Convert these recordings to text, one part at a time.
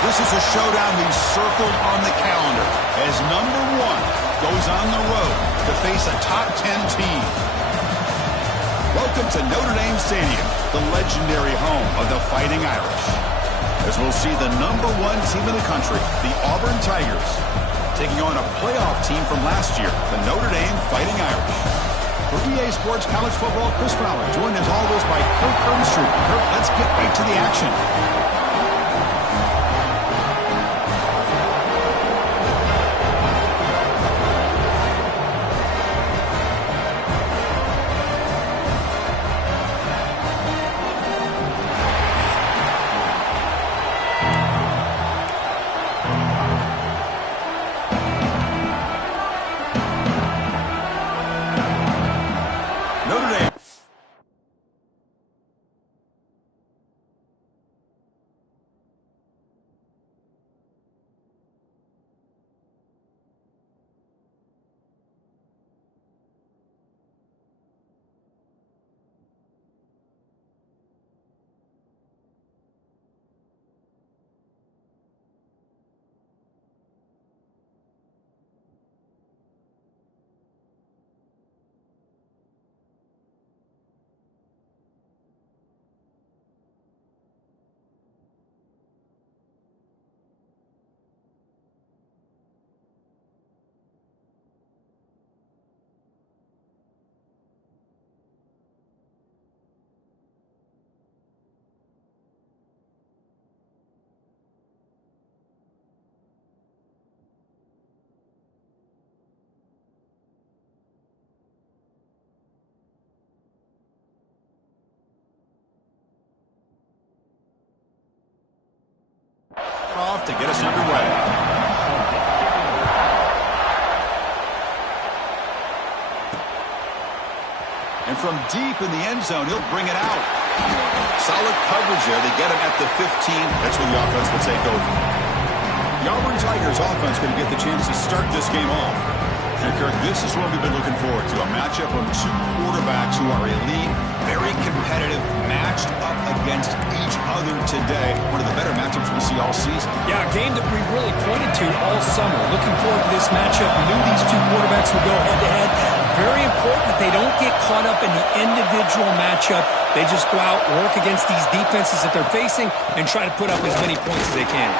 this is a showdown we've circled on the calendar as number 1 goes on the road to face a top 10 team. Welcome to Notre Dame Stadium, the legendary home of the Fighting Irish, as we'll see the number 1 team in the country, the Auburn Tigers, taking on a playoff team from last year, the Notre Dame Fighting Irish. For EA Sports College Football, Chris Fowler, joined as always by Kirk Herbstreit. Kirk, let's get right to the action. Off to get us underway. And from deep in the end zone, he'll bring it out. Solid coverage there. They get him at the 15. That's where the offense will take over. The Auburn Tigers offense going to get the chance to start this game off. And Kirk, this is what we've been looking forward to, a matchup of 2 quarterbacks who are elite, very competitive, matched up against each other today. One of the better matchups we'll see all season. Yeah, a game that we really pointed to all summer. Looking forward to this matchup. We knew these 2 quarterbacks would go head-to-head. Very important that they don't get caught up in the individual matchup. They just go out, work against these defenses that they're facing, and try to put up as many points as they can.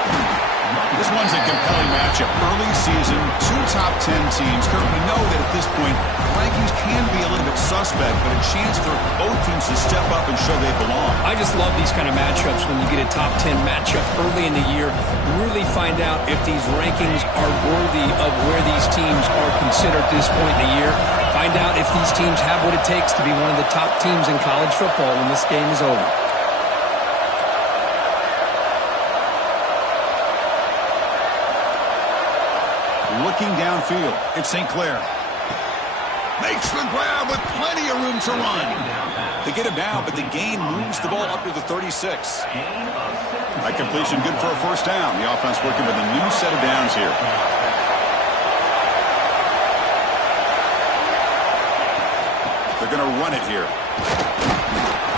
This one's a compelling matchup. Early season, 2 top 10 teams. Kirk, we know that at this point, rankings can be a little bit suspect, but a chance for both teams to step up and show they belong. I just love these kind of matchups when you get a top 10 matchup early in the year. Really find out if these rankings are worthy of where these teams are considered at this point in the year. Find out if these teams have what it takes to be one of the top teams in college football when this game is over. Looking downfield, it's St. Clair. Makes the grab with plenty of room to run. They get him down, but the gain moves the ball up to the 36. That completion good for a first down. The offense working with a new set of downs here. They're going to run it here.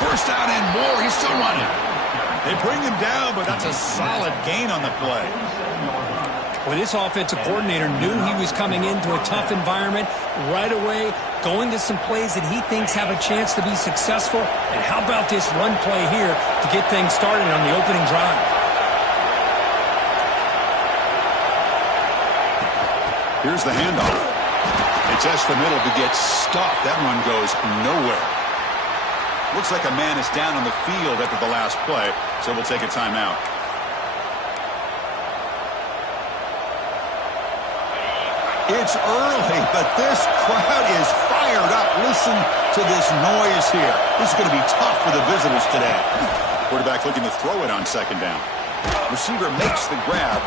First down and more. He's still running. They bring him down, but that's a solid gain on the play. Well, this offensive coordinator knew he was coming into a tough environment right away, going to some plays that he thinks have a chance to be successful. And how about this run play here to get things started on the opening drive? Here's the handoff. They test the middle to get stuffed. That run goes nowhere. Looks like a man is down on the field after the last play, so we'll take a timeout. It's early, but this crowd is fired up. Listen to this noise here. This is going to be tough for the visitors today. Quarterback looking to throw it on second down. Receiver makes the grab.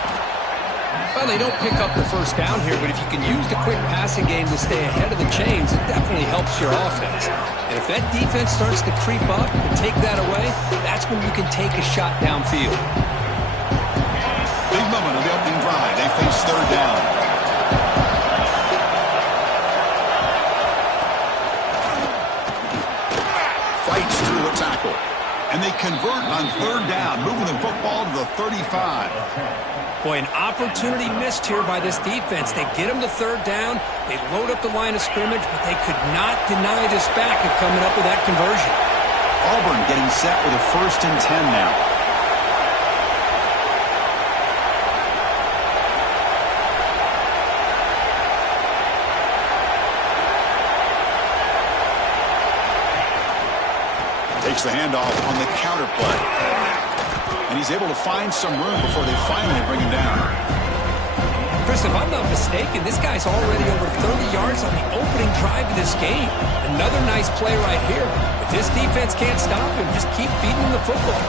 Well, they don't pick up the first down here, but if you can use the quick passing game to stay ahead of the chains, it definitely helps your offense. And if that defense starts to creep up and take that away, that's when you can take a shot downfield. Big moment on the opening drive. They face third down. Fights through the tackle. And they convert on third down, moving the football to the 35. Boy, an opportunity missed here by this defense. They get them to third down. They load up the line of scrimmage, but they could not deny this back of coming up with that conversion. Auburn getting set with a 1st and 10 now. Takes the handoff on the counter play. And he's able to find some room before they finally bring him down. Chris, if I'm not mistaken, this guy's already over 30 yards on the opening drive of this game. Another nice play right here. If this defense can't stop him, just keep feeding him the football.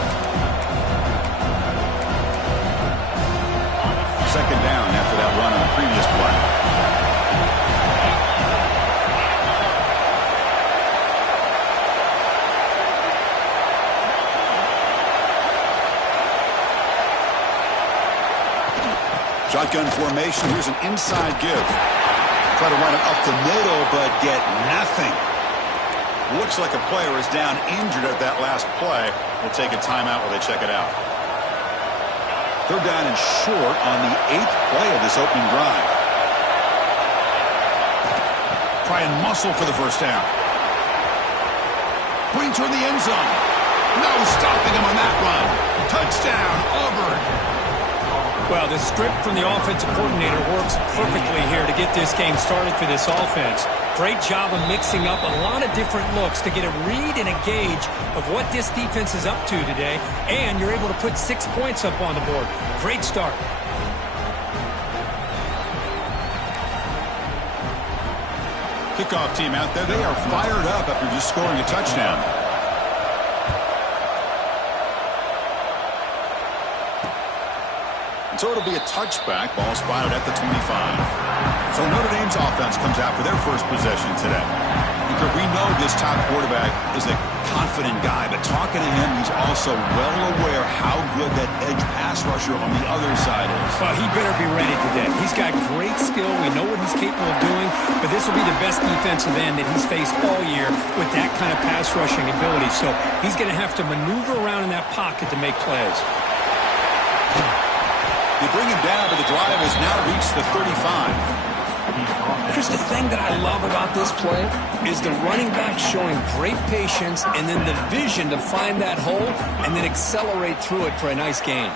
2nd down after that run on the previous play. Shotgun formation. Here's an inside give. Try to run it up the middle, but get nothing. Looks like a player is down injured at that last play. We'll take a timeout while they check it out. 3rd down and short on the 8th play of this opening drive. Try and muscle for the 1st down. Pointing toward the end zone. No stopping him on that run. Touchdown, Auburn. Well, the script from the offensive coordinator works perfectly here to get this game started for this offense. Great job of mixing up a lot of different looks to get a read and a gauge of what this defense is up to today, and you're able to put 6 points up on the board. Great start. Kickoff team out there. They are fired up after just scoring a touchdown. So it'll be a touchback. Ball spotted at the 25. So Notre Dame's offense comes out for their first possession today. Because we know this top quarterback is a confident guy, but talking to him, he's also well aware how good that edge pass rusher on the other side is. Well, he better be ready today. He's got great skill. We know what he's capable of doing, but this will be the best defensive end that he's faced all year with that kind of pass rushing ability. So he's going to have to maneuver around in that pocket to make plays. They bring him down, but the drive has now reached the 35. Chris, the thing that I love about this play is the running back showing great patience and then the vision to find that hole and then accelerate through it for a nice gain.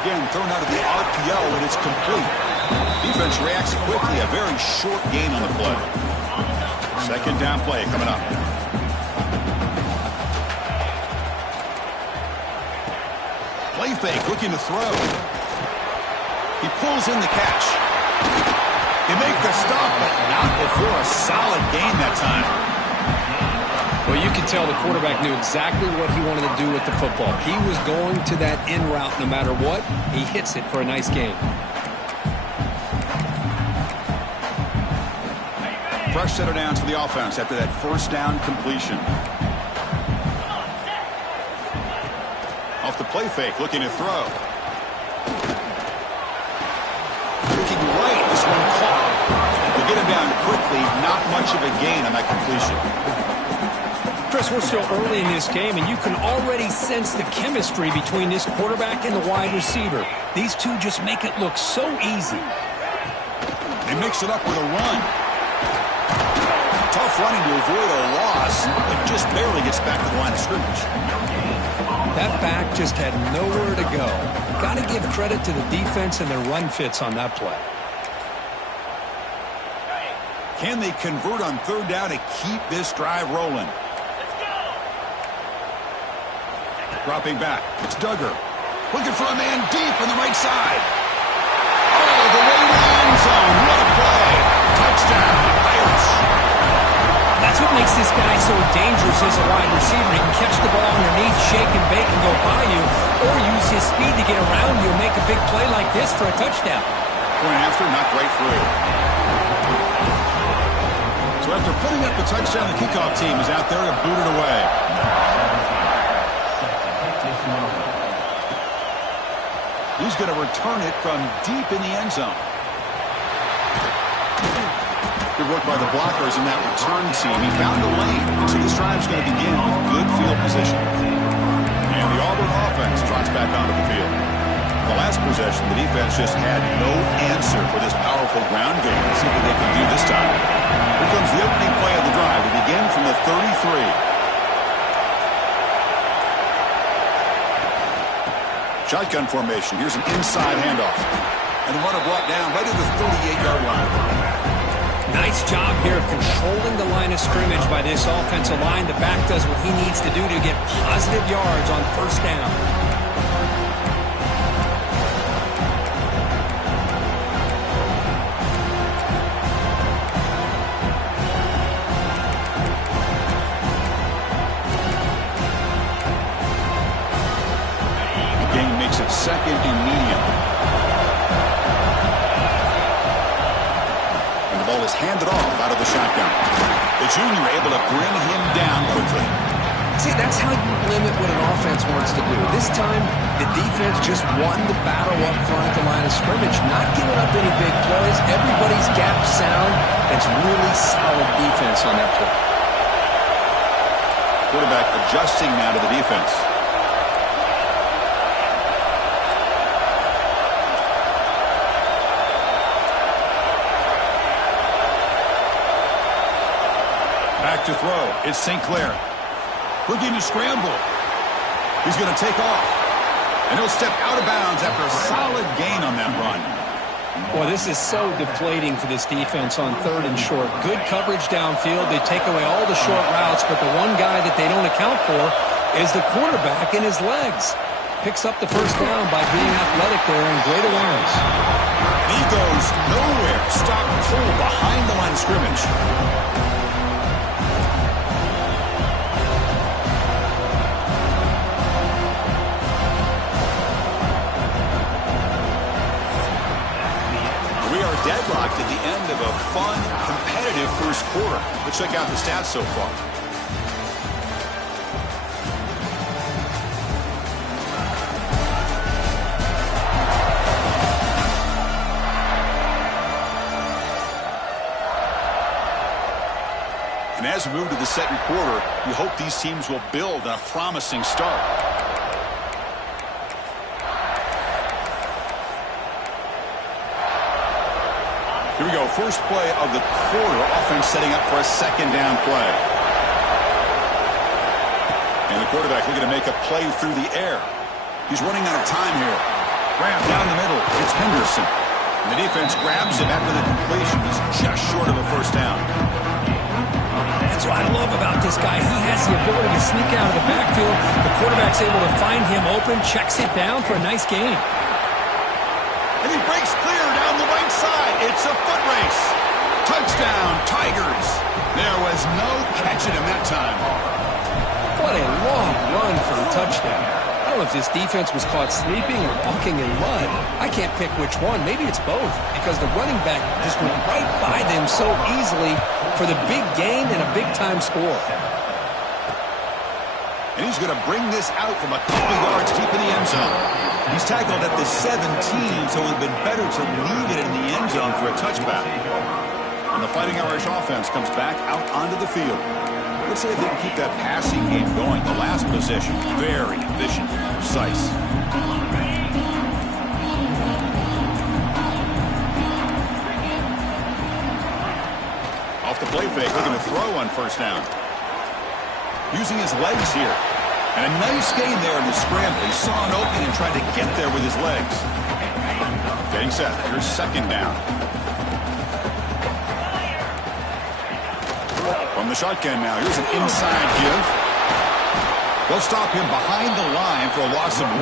Again, thrown out of the RPO, and it's complete. Defense reacts quickly. A very short gain on the play. 2nd down play coming up. Play fake, looking to throw. He pulls in the catch. They make the stop, but not before a solid gain that time. Well, you can tell the quarterback knew exactly what he wanted to do with the football. He was going to that in route no matter what. He hits it for a nice gain. Fresh set of downs for the offense after that 1st down completion. Off the play fake, looking to throw. Looking right, this one caught. They get him down quickly, not much of a gain on that completion. Chris, we're still early in this game, and you can already sense the chemistry between this quarterback and the wide receiver. These two just make it look so easy. They mix it up with a run. Tough running to avoid a loss, but just barely gets back to the line of scrimmage. That back just had nowhere to go. Got to give credit to the defense and their run fits on that play. Can they convert on 3rd down to keep this drive rolling? Dropping back. It's Duggar. Looking for a man deep on the right side. All the way to the end zone. What a play. Touchdown, Irish. That's what makes this guy so dangerous as a wide receiver. He can catch the ball underneath, shake and bake and go by you, or use his speed to get around you and make a big play like this for a touchdown. Going after, knocked right through. So after putting up the touchdown, the kickoff team is out there to boot it away. He's going to return it from deep in the end zone. Good work by the blockers in that return team. He found a lane, so this drive's going to begin with good field position. gets back onto the field. The last possession, the defense just had no answer for this powerful ground game. Let's see what they can do this time. Here comes the opening play of the drive. We begin from the 33. Shotgun formation. Here's an inside handoff. And the runner brought down right at the 38-yard line. Nice job here of controlling the line of scrimmage by this offensive line. The back does what he needs to do to get positive yards on first down. Second and medium. And the ball is handed off out of the shotgun. The junior able to bring him down quickly. See, that's how you limit what an offense wants to do. This time, the defense just won the battle up front at the line of scrimmage, not giving up any big plays. Everybody's gap sound. It's really solid defense on that play. Quarterback adjusting now to the defense. To throw. It's St. Clair. Looking to scramble. He's going to take off. And he'll step out of bounds after a solid gain on that run. Boy, this is so deflating for this defense on third and short. Good coverage downfield. They take away all the short routes, but the one guy that they don't account for is the quarterback in his legs. Picks up the first down by being athletic there and great awareness. And he goes nowhere. Stop cold behind the line of scrimmage. Deadlocked at the end of a fun, competitive first quarter. Let's check out the stats so far. And as we move to the second quarter, we hope these teams will build on a promising start. Here we go. First play of the quarter. Offense setting up for a second down play. And the quarterback looking to make a play through the air. He's running out of time here. Grab down the middle. It's Henderson. And the defense grabs him after the completion. He's just short of a first down. That's what I love about this guy. He has the ability to sneak out of the backfield. The quarterback's able to find him open, checks it down for a nice gain. And he breaks clear down the right side. It's a foot race. Touchdown, Tigers. There was no catching him that time. What a long run for the touchdown. I don't know if this defense was caught sleeping or walking in mud. I can't pick which one. Maybe it's both, because the running back just went right by them so easily for the big gain and a big-time score. And he's going to bring this out from a couple yards deep in the end zone. He's tackled at the 17, so it would have been better to leave it in the end zone for a touchback. And the Fighting Irish offense comes back out onto the field. Let's see if they can keep that passing game going. The last possession, very efficient and precise. Off the play fake, looking to throw on first down. Using his legs here. And a nice gain there in the scramble. He saw an opening and tried to get there with his legs. Getting set. Here's second down. From the shotgun now. Here's an inside give. They'll stop him behind the line for a loss of 1.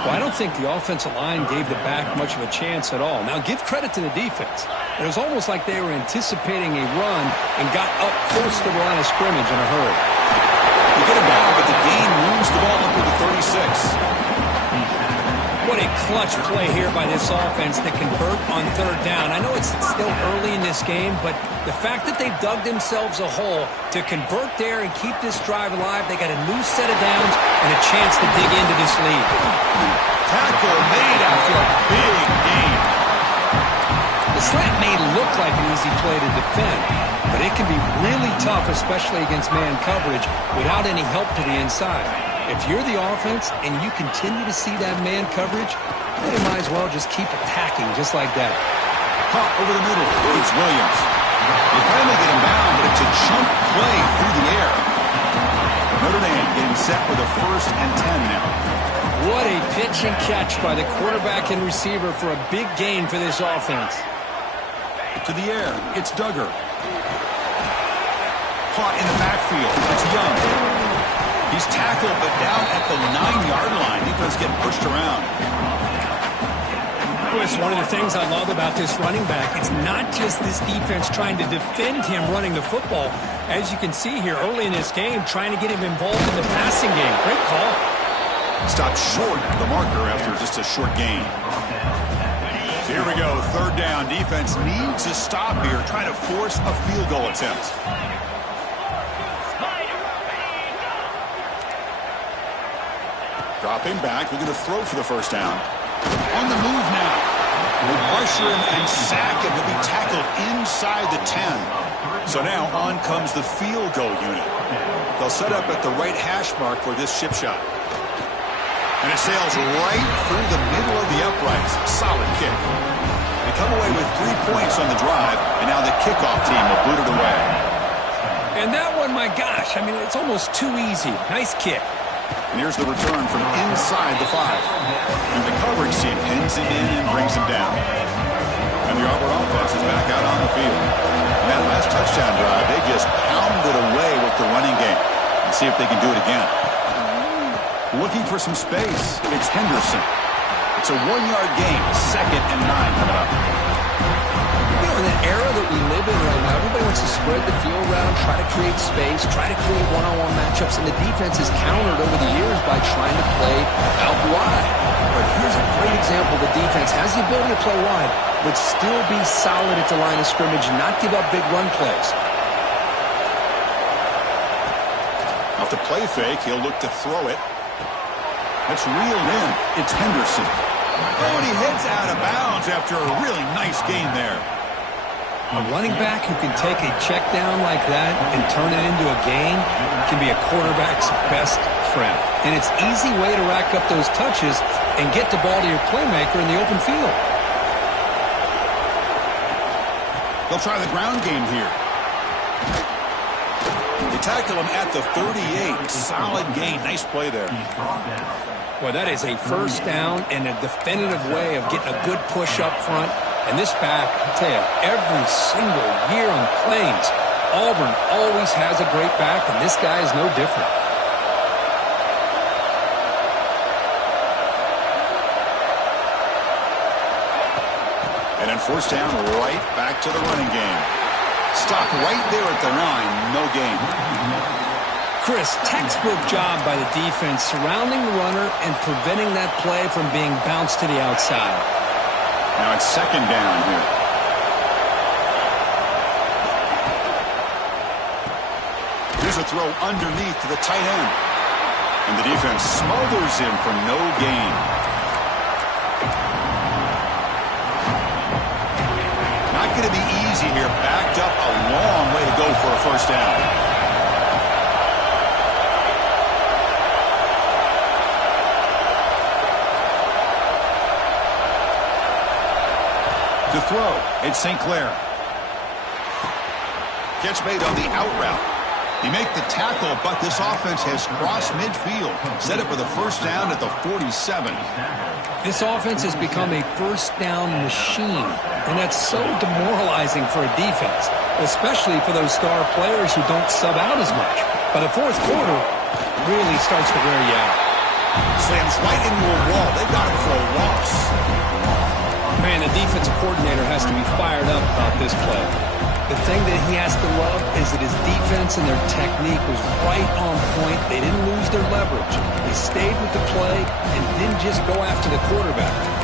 Well, I don't think the offensive line gave the back much of a chance at all. Now, give credit to the defense. It was almost like they were anticipating a run and got up close to the line of scrimmage in a hurry. They get him down, but the gain moves the ball up to the 36. What a clutch play here by this offense to convert on third down. I know it's still early in this game, but the fact that they've dug themselves a hole to convert there and keep this drive alive, they got a new set of downs and a chance to dig into this lead. Tackle made after a big gain. The slant may look like an easy play to defend, but it can be really tough, especially against man coverage, without any help to the inside. If you're the offense and you continue to see that man coverage, then you might as well just keep attacking just like that. Caught over the middle. It's Williams. They finally get him down, but it's a chunk play through the air. Notre Dame getting set with a 1st and 10 now. What a pitch and catch by the quarterback and receiver for a big gain for this offense. To the air, it's Duggar. Caught in the backfield. It's Young. He's tackled, but down at the 9-yard line. Defense getting pushed around. It's one of the things I love about this running back. It's not just this defense trying to defend him running the football. As you can see here early in this game, trying to get him involved in the passing game. Great call. Stopped short of the marker after just a short gain. So here we go, 3rd down. Defense needs to stop here, trying to force a field goal attempt. Dropping back, looking to throw for the 1st down. On the move now. We'll pressure him and sack him. He'll be tackled inside the 10. So now on comes the field goal unit. They'll set up at the right hash mark for this chip shot. And it sails right through the middle of the uprights. Solid kick. They come away with 3 points on the drive, and now the kickoff team will boot it away. And that one, my gosh, I mean, it's almost too easy. Nice kick. And here's the return from inside the 5. And the coverage team pins him in and brings him down. And the Auburn offense is back out on the field. And that last touchdown drive, they just pounded away with the running game. Let's see if they can do it again. Looking for some space. It's Henderson. It's a 1-yard gain. 2nd and 9 coming up. In the era that we live in right now, everybody wants to spread the field around, try to create space, try to create one-on-one matchups, and the defense has countered over the years by trying to play out wide. But here's a great example. The defense has the ability to play wide, but still be solid at the line of scrimmage and not give up big run plays. Off the play fake, he'll look to throw it. That's reeled in. It's Henderson. Oh, and he heads out of bounds after a really nice gain there. A running back who can take a check down like that and turn it into a gain can be a quarterback's best friend. And it's an easy way to rack up those touches and get the ball to your playmaker in the open field. They'll try the ground game here. They tackle him at the 38. Solid gain. Nice play there. Well, that is a 1st down and a definitive way of getting a good push up front. And this back, I tell you, every single year on Plains, Auburn always has a great back, and this guy is no different. And then 1st down, right back to the running game. Stopped right there at the 9, no gain. Chris, textbook job by the defense surrounding the runner and preventing that play from being bounced to the outside. Now it's 2nd down here. Here's a throw underneath to the tight end. And the defense smothers him for no gain. Not going to be easy here. Backed up a long way to go for a 1st down. To throw, it's St. Clair. Catch made on the out route. They make the tackle, but this offense has crossed midfield. Set up with a 1st down at the 47. This offense has become a 1st down machine, and that's so demoralizing for a defense, especially for those star players who don't sub out as much. By the 4th quarter, it really starts to wear you out. Slams right into a wall. They got him for a loss. Man, the defensive coordinator has to be fired up about this play. The thing that he has to love is that his defense and their technique was right on point. They didn't lose their leverage. They stayed with the play and didn't just go after the quarterback.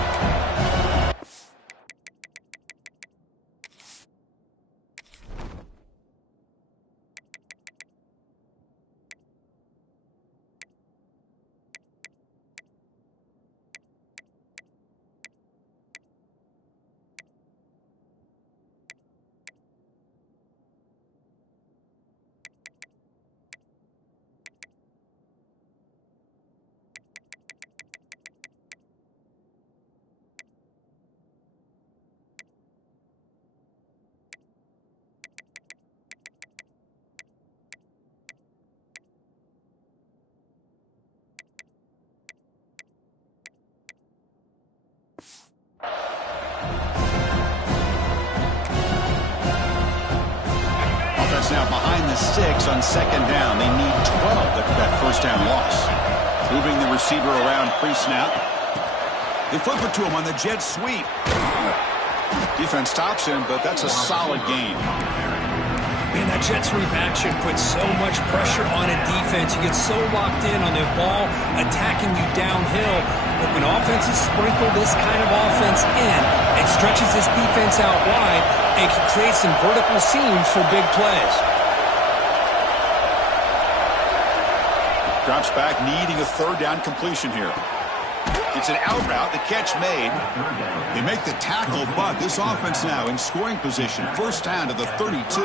offense now behind the 6 on second down. They need 12 to get that first down loss. Moving the receiver around pre-snap. They flip it to him on the jet sweep. Defense stops him, but that's a solid gain. Man, that jet sweep action puts so much pressure on a defense. You get so locked in on the ball attacking you downhill. But when offenses sprinkle this kind of offense in, it stretches this defense out wide and can create some vertical seams for big plays. Drops back, needing a third down completion here. It's an out route, the catch made. They make the tackle, but this offense now in scoring position. First down to the 32.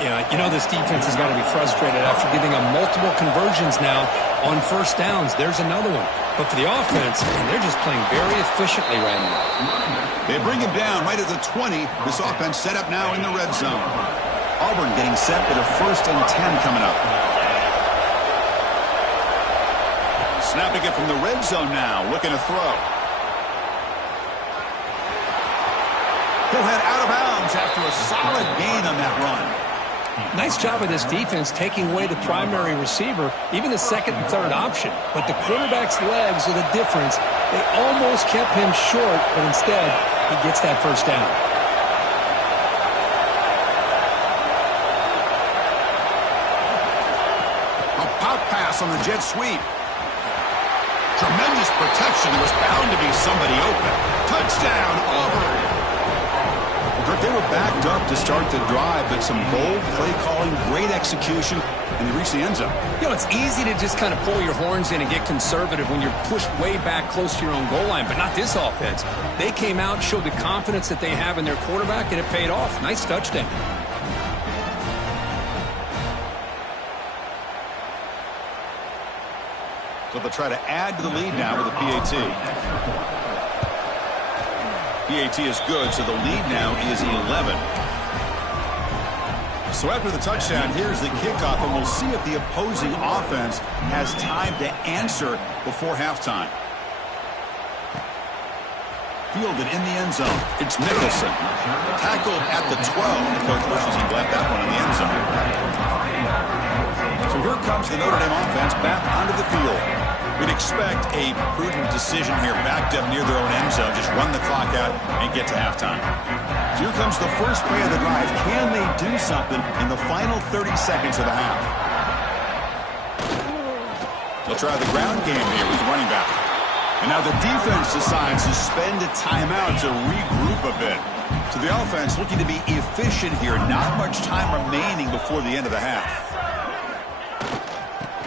Yeah, you know this defense has got to be frustrated after giving them multiple conversions now on first downs. There's another one. But for the offense, and they're just playing very efficiently right now. They bring him down right at the 20. This offense set up now in the red zone. Auburn getting set with a 1st and 10 coming up. Snapping it from the red zone now, looking to throw. He'll head out of bounds after a solid gain on that run. Nice job of this defense taking away the primary receiver, even the second and third option. But the quarterback's legs are the difference. They almost kept him short, but instead, he gets that first down. A pop pass on the jet sweep. Tremendous protection. There was bound to be somebody open. Touchdown, Auburn. They were backed up to start the drive, but some bold play calling, great execution, and they reached the end zone. You know, it's easy to just kind of pull your horns in and get conservative when you're pushed way back close to your own goal line, but not this offense. They came out, showed the confidence that they have in their quarterback, and it paid off. Nice touchdown. So they'll try to add to the lead now with a PAT. PAT is good, so the lead now is 11. So after the touchdown, here's the kickoff, and we'll see if the opposing offense has time to answer before halftime. Fielded in the end zone. It's Nicholson. Tackled at the 12. The coach wishes he left that one in the end zone. So here comes the Notre Dame offense back onto the field. We'd expect a prudent decision here, backed up near their own end zone. Just run the clock out and get to halftime. So here comes the first play of the drive. Can they do something in the final 30 seconds of the half? They'll try the ground game here with the running back. And now the defense decides to spend a timeout to regroup a bit. So the offense looking to be efficient here. Not much time remaining before the end of the half.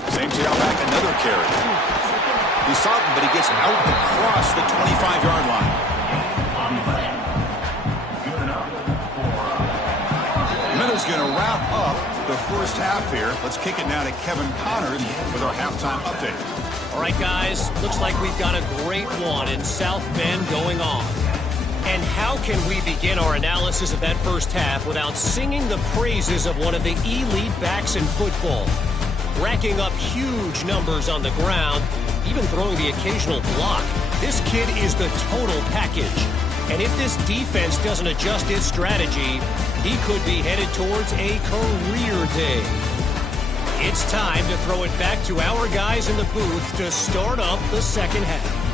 Same tailback, another carry. He saw him, but he gets out across the 25-yard line. Minuta's going to wrap up the first half here. Let's kick it now to Kevin Connors with our halftime update. All right, guys, looks like we've got a great one in South Bend going on. And how can we begin our analysis of that first half without singing the praises of one of the elite backs in football? Racking up huge numbers on the ground, even throwing the occasional block. This kid is the total package. And if this defense doesn't adjust its strategy, he could be headed towards a career day. It's time to throw it back to our guys in the booth to start up the second half.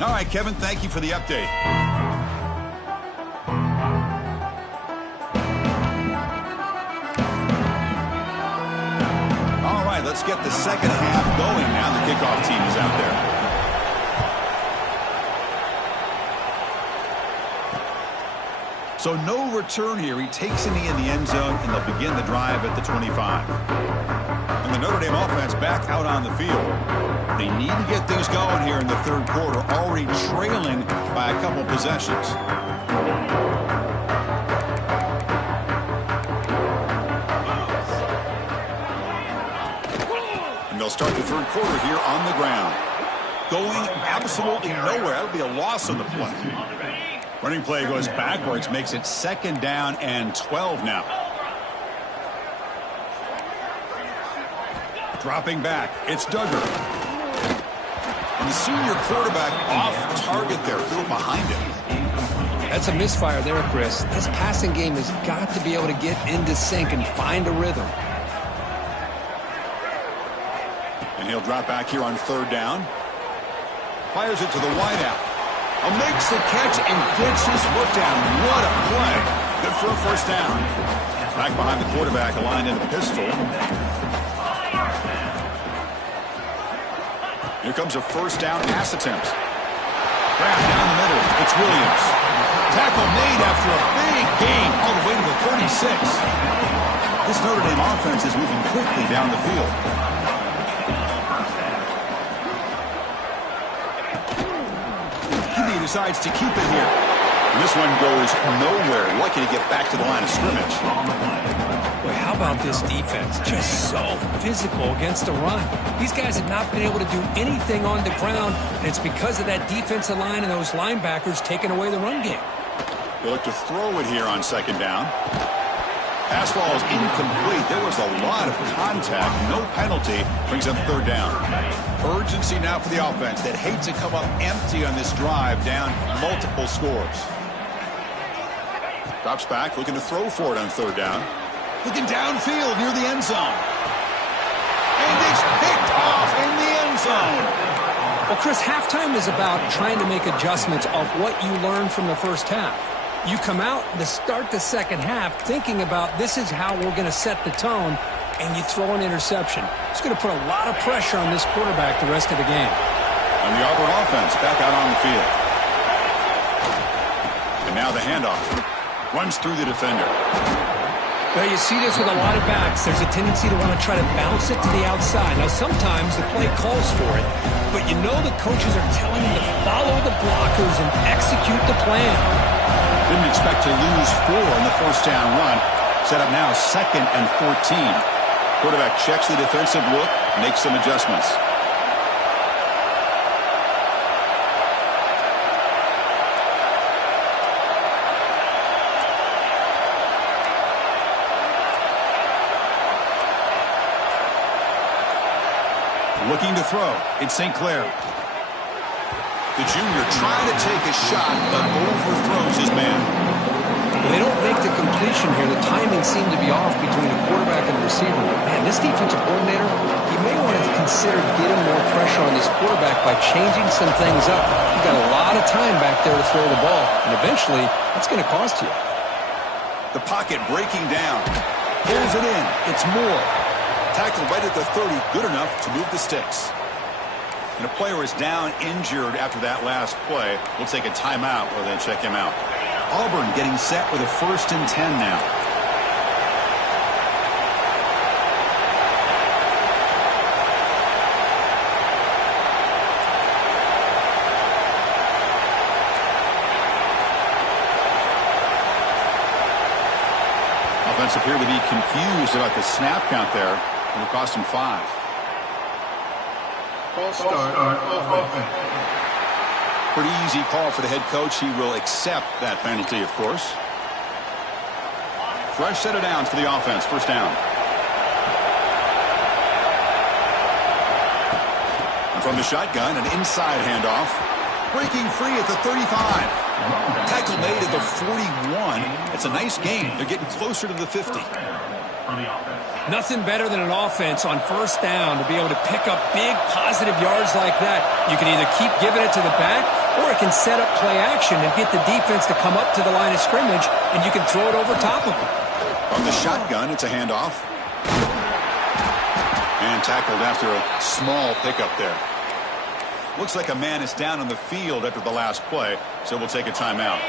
All right, Kevin, thank you for the update. All right, let's get the second half going now. The kickoff team is out there. So no return here. He takes a knee in the end zone, and they'll begin the drive at the 25. And the Notre Dame offense back out on the field. They need to get things going here in the third quarter, already trailing by a couple possessions. And they'll start the third quarter here on the ground. Going absolutely nowhere. That would be a loss on the play. Running play goes backwards, makes it second down and 12 now. Dropping back, it's Duggar. And the senior quarterback off target there, threw it behind him. That's a misfire there, Chris. This passing game has got to be able to get into sync and find a rhythm. And he'll drop back here on third down. Fires it to the wideout. Makes the catch and gets his foot down. What a play. Good for a first down. Back behind the quarterback, aligned in the pistol. Here comes a first down pass attempt. Grab down the middle. It's Williams. Tackle made after a big gain all the way to the 36. This Notre Dame offense is moving quickly down the field. He decides to keep it here. And this one goes nowhere. Lucky to get back to the line of scrimmage. Boy, how about this defense? Just so physical against the run. These guys have not been able to do anything on the ground, and it's because of that defensive line and those linebackers taking away the run game. They look to throw it here on second down. Pass ball is incomplete. There was a lot of contact. No penalty. Brings up third down. Urgency now for the offense that hates to come up empty on this drive, down multiple scores. Drops back, looking to throw for it on third down. Looking downfield near the end zone. And it's picked off in the end zone. Well, Chris, halftime is about trying to make adjustments of what you learned from the first half. You come out to start the second half thinking about this is how we're going to set the tone, and you throw an interception. It's going to put a lot of pressure on this quarterback the rest of the game. And the Auburn offense back out on the field. And now the handoff. Runs through the defender. Well, you see this with a lot of backs. There's a tendency to want to try to bounce it to the outside. Now, sometimes the play calls for it, but you know the coaches are telling them to follow the blockers and execute the plan. Didn't expect to lose 4 in the first down run. Set up now 2nd and 14. Quarterback checks the defensive look, makes some adjustments. Looking to throw. It's St. Clair. The junior trying to take a shot, but overthrows his man. Well, they don't make the completion here. The timing seemed to be off between the quarterback and the receiver. Man, this defensive coordinator, he may want to consider getting more pressure on this quarterback by changing some things up. You've got a lot of time back there to throw the ball, and eventually, that's going to cost you. The pocket breaking down. Pulls it in. It's Moore. Tackled right at the 30, good enough to move the sticks. And a player is down injured after that last play. We'll take a timeout or then check him out. Auburn getting set with a 1st and 10 now. Offense appear to be confused about the snap count there. It will cost him 5. Pretty easy call for the head coach. He will accept that penalty, of course. Fresh set of downs for the offense. First down. And from the shotgun, an inside handoff. Breaking free at the 35. Tackle made at the 41. It's a nice gain. They're getting closer to the 50. Nothing better than an offense on first down to be able to pick up big positive yards like that. You can either keep giving it to the back, or it can set up play action and get the defense to come up to the line of scrimmage, and you can throw it over top of them. From the shotgun, it's a handoff. And tackled after a small pickup there. Looks like a man is down on the field after the last play, so we'll take a timeout.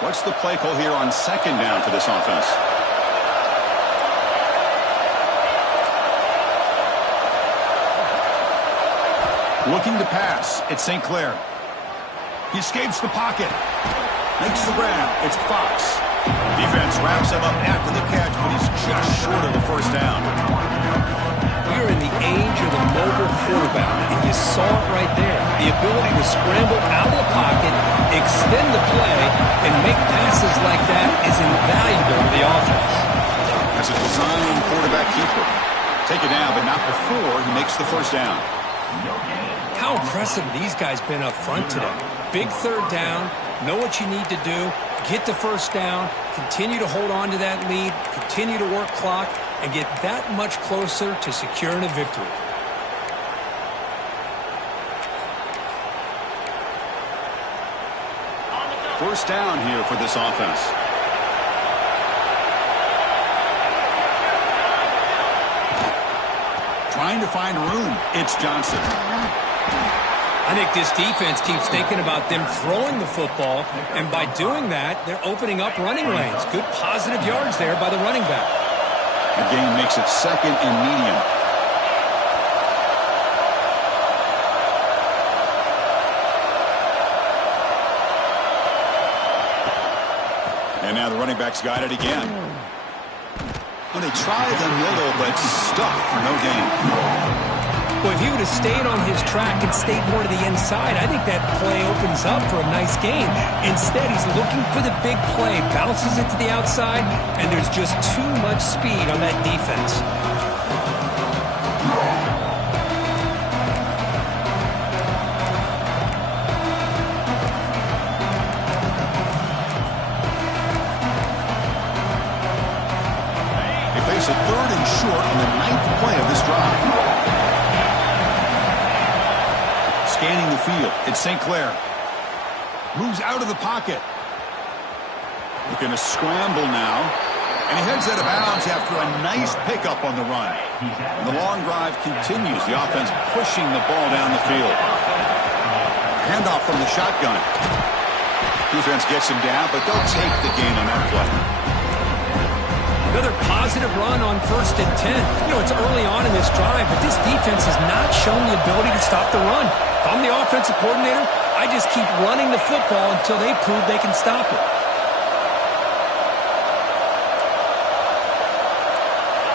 What's the play call here on second down for this offense? Looking to pass. It's St. Clair. He escapes the pocket. Makes the grab. It's Fox. Defense wraps him up after the catch, but he's just short of the first down. We're in the age of the mobile quarterback, and you saw it right there. The ability to scramble out of the pocket, extend the play, and make passes like that is invaluable to the offense. As a design quarterback keeper. Take it down, but not before he makes the first down. How impressive these guys been up front today. Big third down, know what you need to do, get the first down, continue to hold on to that lead, continue to work clock, and get that much closer to securing a victory. First down here for this offense. Trying to find room. It's Johnson. I think this defense keeps thinking about them throwing the football, and by doing that, they're opening up running lanes. Good positive yards there by the running back. The game makes it second and medium. And now the running back's got it again. Well, they tried the middle, but stuck for no gain. Well, if he would have stayed on his track and stayed more to the inside, I think that play opens up for a nice gain. Instead, he's looking for the big play, bounces it to the outside, and there's just too much speed on that defense. They face a third and short on the 9th play of this drive. Scanning the field, it's St. Clair. Moves out of the pocket. Looking to scramble now. And he heads out of bounds after a nice pickup on the run. And the long drive continues. The offense pushing the ball down the field. Handoff from the shotgun. Defense gets him down, but they'll take the gain on that play. Another positive run on 1st and 10. You know, it's early on in this drive, but this defense has not shown the ability to stop the run. If I'm the offensive coordinator, I just keep running the football until they prove they can stop it.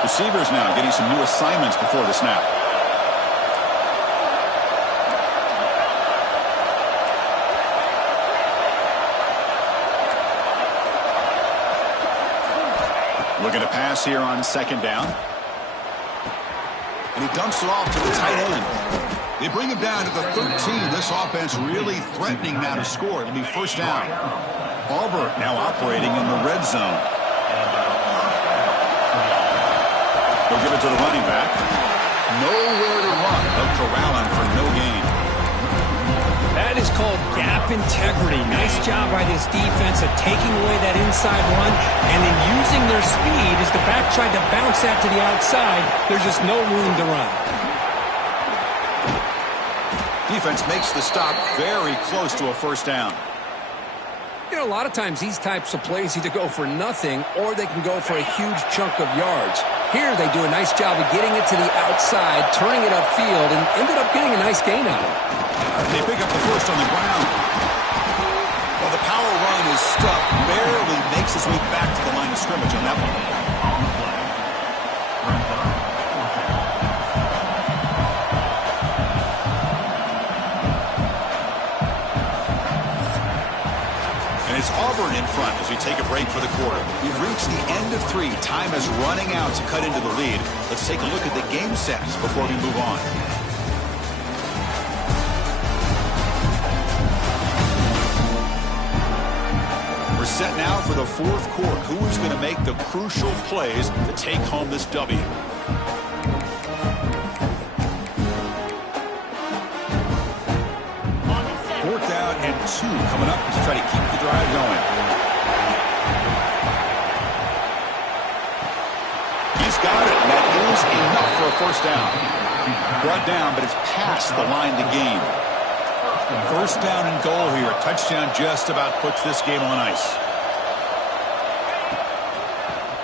Receivers now getting some new assignments before the snap. Looking to pass here on 2nd down. And he dumps it off to the tight end. They bring him down to the 13. This offense really threatening now to score. It'll be 1st down. Auburn now operating in the red zone. They'll give it to the running back. Nowhere to run. They'll corral him for no gain. That is called gap integrity. Nice job by this defense of taking away that inside run and then using their speed as the back tried to bounce that to the outside. There's just no room to run. Defense makes the stop very close to a 1st down. You know, a lot of times these types of plays either go for nothing or they can go for a huge chunk of yards. Here they do a nice job of getting it to the outside, turning it upfield, and ended up getting a nice gain out of it. They pick up the first on the ground. Well, the power run is stuffed, barely makes his way back to the line of scrimmage on that one. It's Auburn in front as we take a break for the quarter. We've reached the end of 3. Time is running out to cut into the lead. Let's take a look at the game sets before we move on. We're set now for the 4th quarter. Who is going to make the crucial plays to take home this W? Fourth down and 2 coming up to try to keep the drive going. He's got it, and that is enough for a 1st down. Brought down, but it's past the line to gain. 1st down and goal here. A touchdown just about puts this game on ice.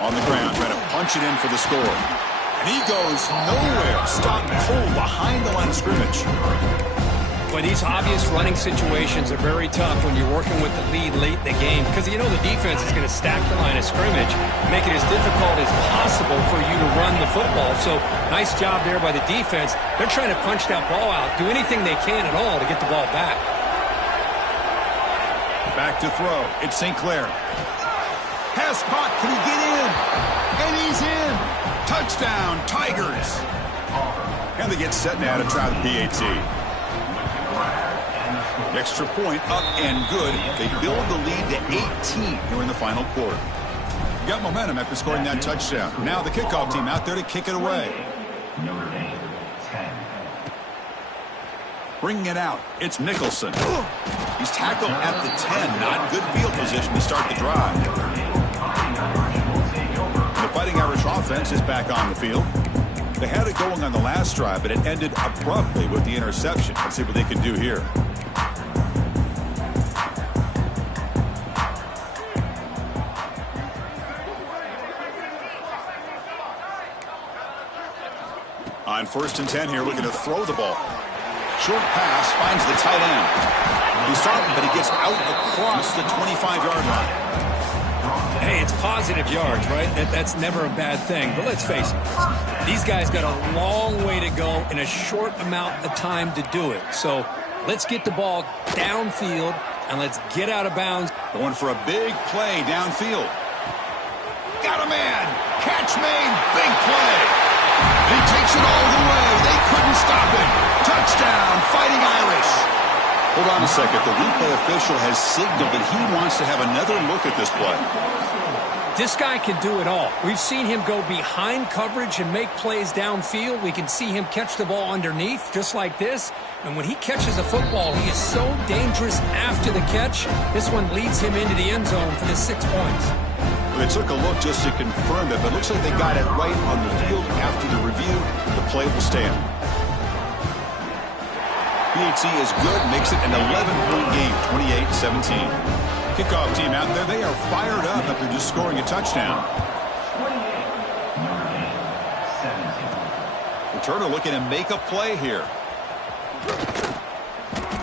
On the ground, trying to punch it in for the score. And he goes nowhere. Stopped cold behind the line of scrimmage. Boy, these obvious running situations are very tough when you're working with the lead late in the game because you know the defense is going to stack the line of scrimmage, make it as difficult as possible for you to run the football. So nice job there by the defense. They're trying to punch that ball out, do anything they can at all to get the ball back. Back to throw. It's St. Clair. Pass caught. Can he get in? And he's in. Touchdown, Tigers. And they get set now to try the PAT. Extra point up and good. They build the lead to 18 here in the final quarter. Got momentum after scoring that touchdown. Now the kickoff team out there to kick it away. Notre Dame, 10. Bringing it out, it's Nicholson. He's tackled at the 10. Not good field position to start the drive. The Fighting Irish offense is back on the field. They had it going on the last drive, but it ended abruptly with the interception. Let's see what they can do here. On 1st and 10 here, we're going to throw the ball. Short pass finds the tight end. He's starting, but he gets out across the 25-yard line. Hey, it's positive yards, right? That's never a bad thing. But let's face it, these guys got a long way to go in a short amount of time to do it. So let's get the ball downfield, and let's get out of bounds. Going for a big play downfield. Got a man. Catch made. Big play. He takes it all the way. They couldn't stop him. Touchdown, Fighting Irish. Hold on a second. The replay official has signaled that he wants to have another look at this play. This guy can do it all. We've seen him go behind coverage and make plays downfield. We can see him catch the ball underneath, just like this. And when he catches a football, he is so dangerous after the catch. This one leads him into the end zone for the 6 points. They took a look just to confirm that, but it looks like they got it right on the field after the review. The play will stand. PAT is good, makes it an 11-point game, 28-17. Kickoff team out there, they are fired up after just scoring a touchdown. Returner looking to make a play here.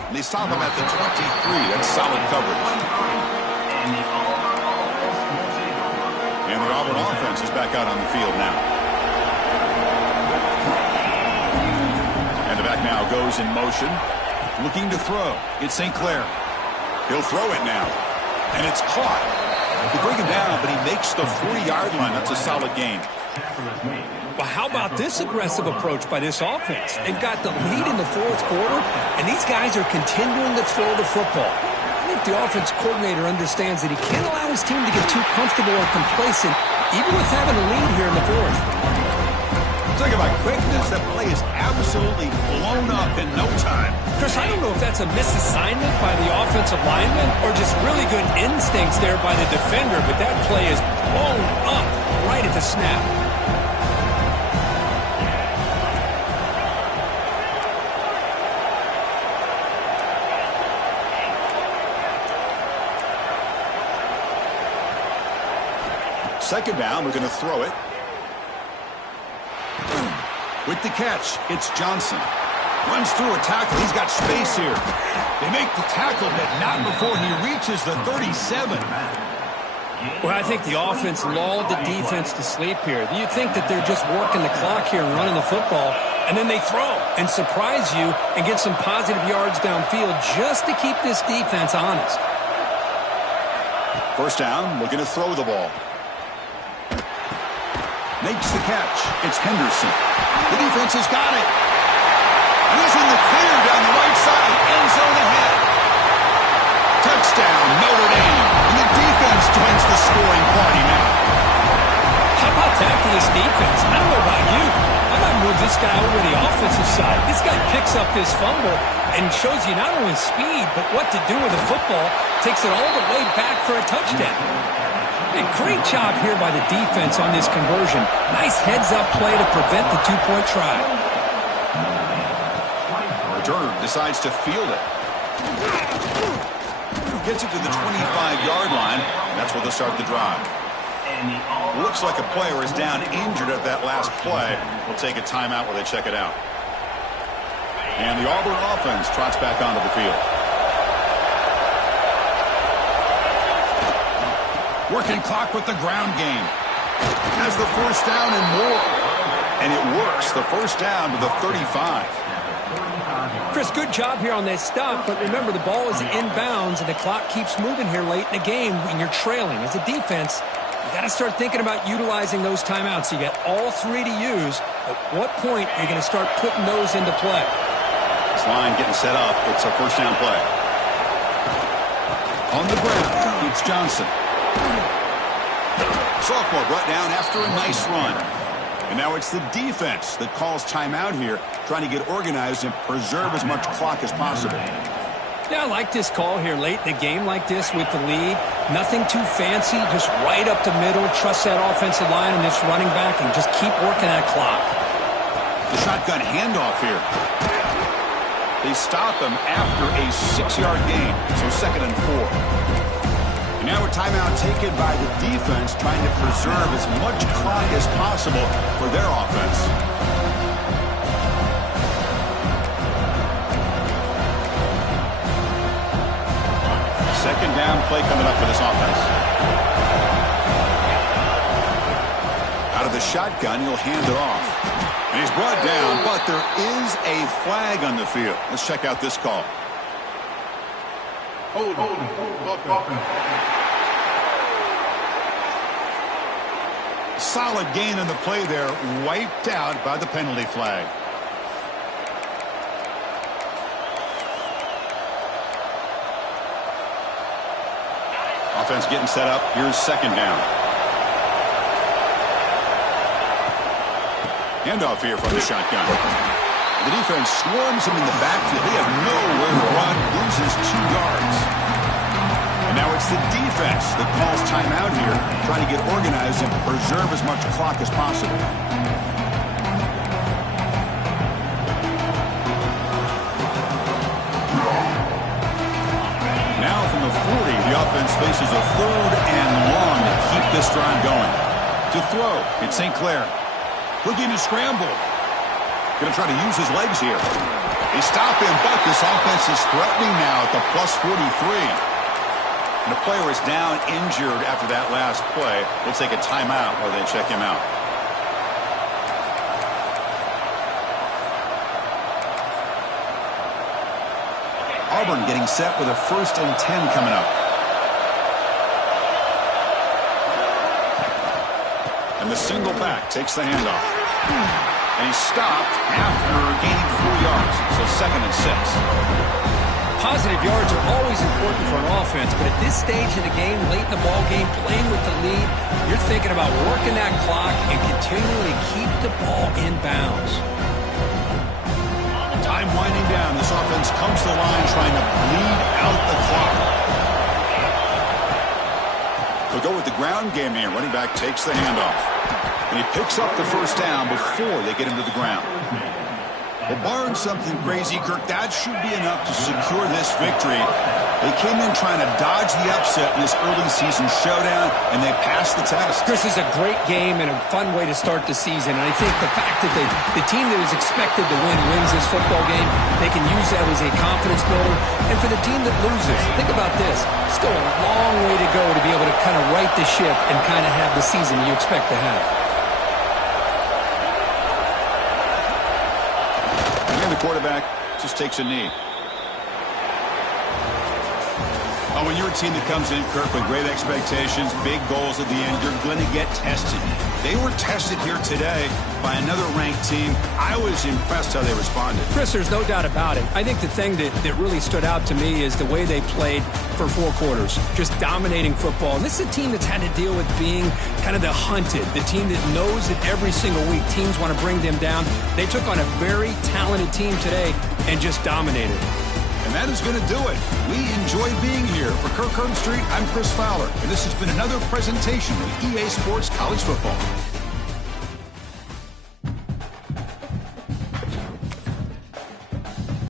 And they stop him at the 23. That's solid coverage. And the Auburn offense is back out on the field now. And the back now goes in motion. Looking to throw. It's St. Clair. He'll throw it now. And it's caught. They bring him down, but he makes the 40-yard line. That's a solid gain. Well, how about this aggressive approach by this offense? They've got the lead in the 4th quarter, and these guys are continuing to throw the football. I think the offense coordinator understands that he can't allow his team to get too comfortable or complacent, even with having a lead here in the 4th. Talk about quickness. That play is absolutely blown up in no time. Chris, I don't know if that's a misassignment by the offensive lineman or just really good instincts there by the defender, but that play is blown up right at the snap. Second down, we're going to throw it. With the catch, it's Johnson. Runs through a tackle. He's got space here. They make the tackle, but not before he reaches the 37. Well, I think the offense lulled the defense to sleep here. You think that they're just working the clock here and running the football, and then they throw and surprise you and get some positive yards downfield just to keep this defense honest. First down, we're going to throw the ball. Makes the catch. It's Henderson. The defense has got it. He's in the clear down the right side. End zone ahead. Touchdown, Notre Dame. And the defense joins the scoring party now. How about that for this defense? I don't know about you. I might move this guy over to the offensive side. This guy picks up this fumble and shows you not only speed, but what to do with the football. Takes it all the way back for a touchdown. A great job here by the defense on this conversion. Nice heads-up play to prevent the 2-point try. Returner decides to field it. Gets it to the 25-yard line. That's where they'll start the drive. Looks like a player is down injured at that last play. We'll take a timeout while they check it out. And the Auburn offense trots back onto the field. Working clock with the ground game. Has the first down and more. And it works. The first down to the 35. Chris, good job here on that stop, but remember the ball is inbounds and the clock keeps moving here late in the game when you're trailing. As a defense, You got to start thinking about utilizing those timeouts. You got all 3 to use. At what point are you going to start putting those into play? This line getting set up. It's a first down play. On the ground, it's Johnson. Sophomore brought down after a nice run. And now it's the defense that calls timeout here, trying to get organized and preserve as much clock as possible. Yeah, I like this call here late in the game like this with the lead. Nothing too fancy, just right up the middle. Trust that offensive line and this running back and just keep working that clock. The shotgun handoff here. They stop him after a 6-yard gain, so 2nd and 4. And now a timeout taken by the defense, trying to preserve as much clock as possible for their offense. Second down play coming up for this offense. Out of the shotgun, he'll hand it off. And he's brought down, but there is a flag on the field. Let's check out this call. Hold on. Solid gain on the play there, wiped out by the penalty flag. Offense getting set up. Here's second down. Handoff here from the shotgun. The defense swarms him in the backfield. They have nowhere to run. Loses 2 yards. And now it's the defense that calls timeout here, trying to get organized and preserve as much clock as possible. Now from the 40, the offense faces a 3rd and long to keep this drive going. To throw, it's St. Clair. Looking to scramble. Going to try to use his legs here. They stop him, but this offense is threatening now at the plus 43. And the player is down injured after that last play. We'll take a timeout while they check him out. Auburn getting set with a 1st and 10 coming up. And the single back takes the handoff. And he's stopped after gaining 4 yards. So 2nd and 6. Positive yards are always important for an offense, but at this stage of the game, late in the ball game, playing with the lead, you're thinking about working that clock and continuing to keep the ball in bounds. Time winding down. This offense comes to the line trying to bleed out the clock. They'll go with the ground game here. Running back takes the handoff. And he picks up the first down before they get him to the ground. Well, barring something crazy, Kirk, that should be enough to secure this victory. They came in trying to dodge the upset in this early season showdown, and they passed the test. This is a great game and a fun way to start the season. And I think the fact that the team that is expected to win wins this football game, they can use that as a confidence builder. And for the team that loses, think about this. Still a long way to go to be able to kind of right the ship and kind of have the season you expect to have. The quarterback just takes a knee. Oh, when you're a team that comes in, Kirk, with great expectations, big goals at the end, you're going to get tested. They were tested here today by another ranked team. I was impressed how they responded. Chris, there's no doubt about it. I think the thing that really stood out to me is the way they played for 4 quarters, just dominating football. And this is a team that's had to deal with being kind of the hunted, the team that knows that every single week teams want to bring them down. They took on a very talented team today and just dominated. And that is going to do it. We enjoyed being here. For Kirk Herbstreit, I'm Chris Fowler, and this has been another presentation of EA Sports College Football.